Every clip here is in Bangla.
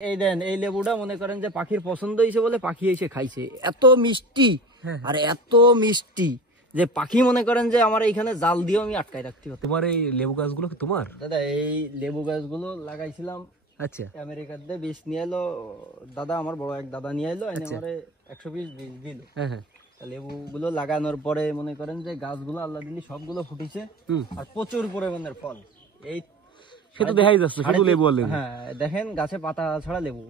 এই দেন এই লেবুটা মনে করেন যে পাখির পছন্দ হয়েছে বলে পাখি এসে খাইছে। এত মিষ্টি আর এত মিষ্টি যে পাখি মনে করেন যে আমার এইখানে জাল দিয়েও আমি আটকাই রাখতে হতো। তোমার এই লেবু গাছগুলো কি তোমার? দাদা এই লেবু গাছগুলো লাগাইছিলাম আচ্ছা, আমেরিকার দিয়ে বীজ নিয়ে এলো দাদা, আমার বড় এক দাদা নিয়ে এলো, এনে আমারে 100 পিস বীজ দিল। লেবু গুলো লাগানোর পরে মনে করেন যে গাছগুলো আল্লাহ দিলি সবগুলো ফুটিছে আর প্রচুর পরিমাণের ফল। এই সেটা দেখাই যাচ্ছে শুধু লেবু আর লেবু। হ্যাঁ দেখেন গাছে পাতা ছাড়া লেবু,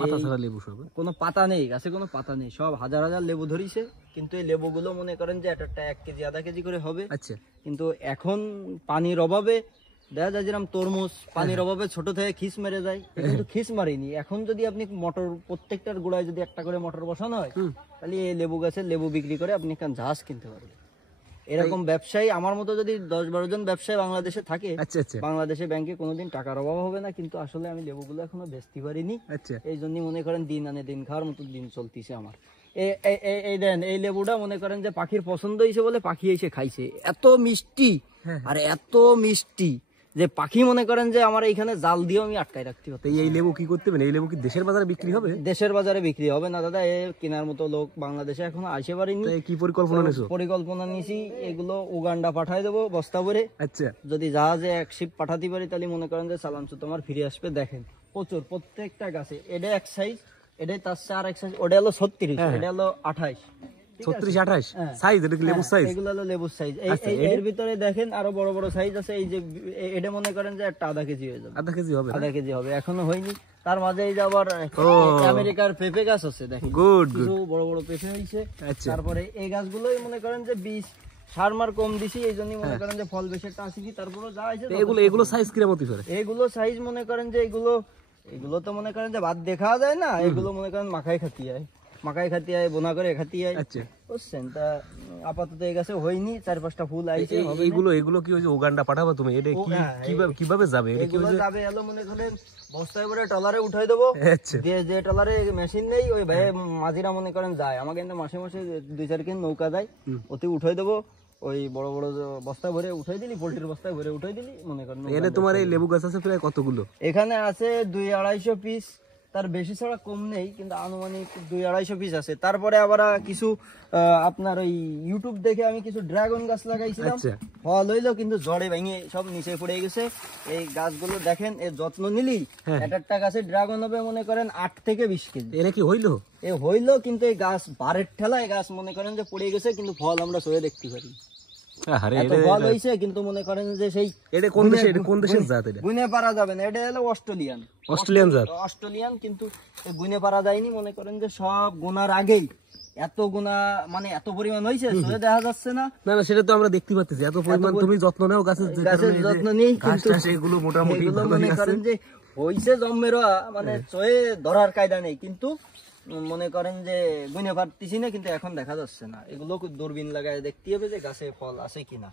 পাতা ছাড়া লেবু সব, কোনো পাতা নেই গাছে, কোনো পাতা নেই, সব হাজার হাজার লেবু ধরিছে। কিন্তু এই লেবুগুলো মনে করেন যে একটা 1 কেজি আধা কেজি করে হবে। আচ্ছা, কিন্তু এখন পানির অভাবে দেখা যায় যেরকম তরমুজ পানির অভাবে ছোট থেকে খিস মেরে যায়, কিন্তু খিস মারিনি। এখন যদি আপনি মোটর প্রত্যেকটার গোড়ায় যদি একটা করে মোটর বসানো হয় তাহলে এই লেবু গাছের লেবু বিক্রি করে আপনি একটা জাহাজ কিনতে পারবেন। এরকম ব্যবসায়ী আমার মতো যদি 10-12 জন ব্যবসায়ী বাংলাদেশে থাকে, বাংলাদেশে ব্যাংকে কোনোদিন টাকার অভাব হবে না। কিন্তু আসলে আমি লেবুগুলো এখনো বেচতে পারিনি, এই জন্য মনে করেন দিন আনে দিন খাওয়ার মতো দিন চলতেছে আমার। এই দেন এই লেবুটা মনে করেন যে পাখির পছন্দ হয়েছে বলে পাখি এসে খাইছে। এত মিষ্টি আর এত মিষ্টি যে পাখি মনে করেন যে আমার এইখানে জাল দিয়েও আমি আটকাই রাখতে হতো। এই লেবু কি করতে হবে? এই লেবু কি দেশের বাজারে বিক্রি হবে? দেশের বাজারে বিক্রি হবে না দাদা, এ কেনার মতো লোক বাংলাদেশে এখনো আসে পারেনি। কি পরিকল্পনা নিয়েছো? পরিকল্পনা নিয়েছি এগুলো উগান্ডা পাঠাই দেবো বস্তা ভরে। আচ্ছা, যদি জাহাজে 1 শিপ পাঠাতে পারি তাহলে মনে করেন যে চালান তোমার ফিরে আসবে। দেখেন প্রচুর প্রত্যেকটা গাছে, এটা এক সাইজ, এটাই তার চেয়ে আর এক সাইজ, ওটা হলো 36, এটা হলো 28, 36-28 সাইজ। এটা কি লেবুর সাইজ? এগুলো হলো লেবুর সাইজ। এর ভিতরে দেখেন আরো বড় বড় সাইজ আছে। এই যে এটা মনে করেন যে একটা আধা কেজি হয়ে যাবে, আধা কেজি হবে, এখনো হয়নি। তার মাঝে এই যে আবার আমেরিকার পেঁপে গাছ আছে, দেখেন কিছু বড় বড় পেঁপে হয়েছে। তারপরে এই গাছগুলোই মনে করেন যে বীজ সার মার কম দিছি, এই জন্য মনে করেন যে ফল বেশি একটা আসি। তারপরে যা আছে এগুলো সাইজ কিরকম হতে পারে? এগুলো সাইজ মনে করেন যে এগুলো তো মনে করেন যে ভাত দেখা যায় না, এগুলো মনে করেন মাখাই খাতি হয়, বোনা করে খাতি হয়। বুঝছেন? তা আপাতত এই গাছে হয়নি, 4-5টা ফুল আইছে। এগুলো কি উগান্ডা পাঠাবো তুমি? এটা কিভাবে যাবে? এগুলো যাবে এলো মনে করেন বস্তায় করে ট্রলারে উঠাই দেবো। যে ট্রলারে মেশিন নেই ওই ভাই মাঝিরা মনে করেন যায়, আমাকে কিন্তু মাসে মাসে 2-4 কিন নৌকা দেয়, ওতে উঠাই দেবো। ওই বড় বড় বস্তা ভরে উঠাই দিলি, পোল্ট্রির বস্তায় ভরে উঠাই দিলি মনে করেন। এখানে তোমার এই লেবু গাছ আছে প্রায় কতগুলো? এখানে আছে 200-250 পিস, তার বেশি ছাড়া কম নেই, কিন্তু আনুমানিক 200-250 পিস আছে। তারপরে আবার কিছু আপনার ওই ইউটিউব দেখে আমি কিছু ড্রাগন গাছ লাগাইছিলাম, ফল হইলো কিন্তু ঝড়ে ভেঙে সব নিচে পড়ে গেছে। এই গাছগুলো দেখেন, এর যত্ন নিলি একটা গাছে ড্রাগন হবে মনে করেন 8 থেকে 20 কেজি। এর কি হইলো? হইলো, কিন্তু এই গাছ বারের ঠেলায় গাছ মনে করেন যে পড়ে গেছে, কিন্তু ফল আমরা সয়ে দেখতে পারি। ফল হয়েছে কিন্তু মনে করেন যে সেই গুনে পারা যাবে না। এটা হলো অস্ট্রেলিয়ান, কিন্তু গুনে পারা যায়নি। মনে করেন যে সব গুনার আগেই এত গুণা মানে এত পরিমাণ হয়েছে, দেখা যাচ্ছে না। না সেটা তো আমরা দেখতে পাচ্ছি। এত পরিমাণ তুমি যত্ন নাও গাছের যত্ন নেই, কিন্তু সেগুলো মোটামুটি মনে করেন যে হইছে জম্মেরা, মানে চয়ে ধরার কায়দা নেই, কিন্তু মনে করেন যে গুনে পারতেছি না, কিন্তু এখন দেখা যাচ্ছে না। এগুলো দূরবীন লাগায় দেখতে হবে যে গাছে ফল আছে কিনা।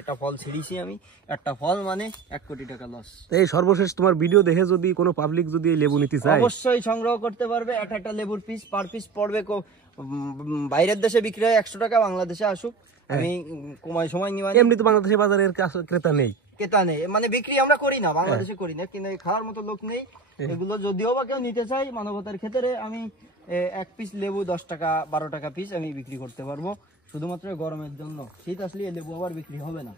একটা ফল ছিড়িছি আমি, একটা ফল মানে 1 কোটি টাকা লস। এই সর্বশেষ তোমার ভিডিও দেখে যদি কোনো পাবলিক যদি এই লেবু নিতে চায়, অবশ্যই সংগ্রহ করতে পারবে। একটা লেবুর পিস পার পিস পড়বে, বাইরের দেশে বিক্রি হয় 100 টাকা, বাংলাদেশে আসুক আমি কমাই সময় নিব। এমনি তো বাংলাদেশের বাজারের ক্রেতা নেই, মানে বিক্রি আমরা করি না, বাংলাদেশে করি না, কিন্তু খাওয়ার মতো লোক নেই। এগুলো যদিও বা কেউ নিতে চাই মানবতার ক্ষেত্রে, আমি 1 পিস লেবু 10 টাকা 12 টাকা পিস আমি বিক্রি করতে পারবো, শুধুমাত্র গরমের জন্য। শীত আসলে লেবু আবার বিক্রি হবে না।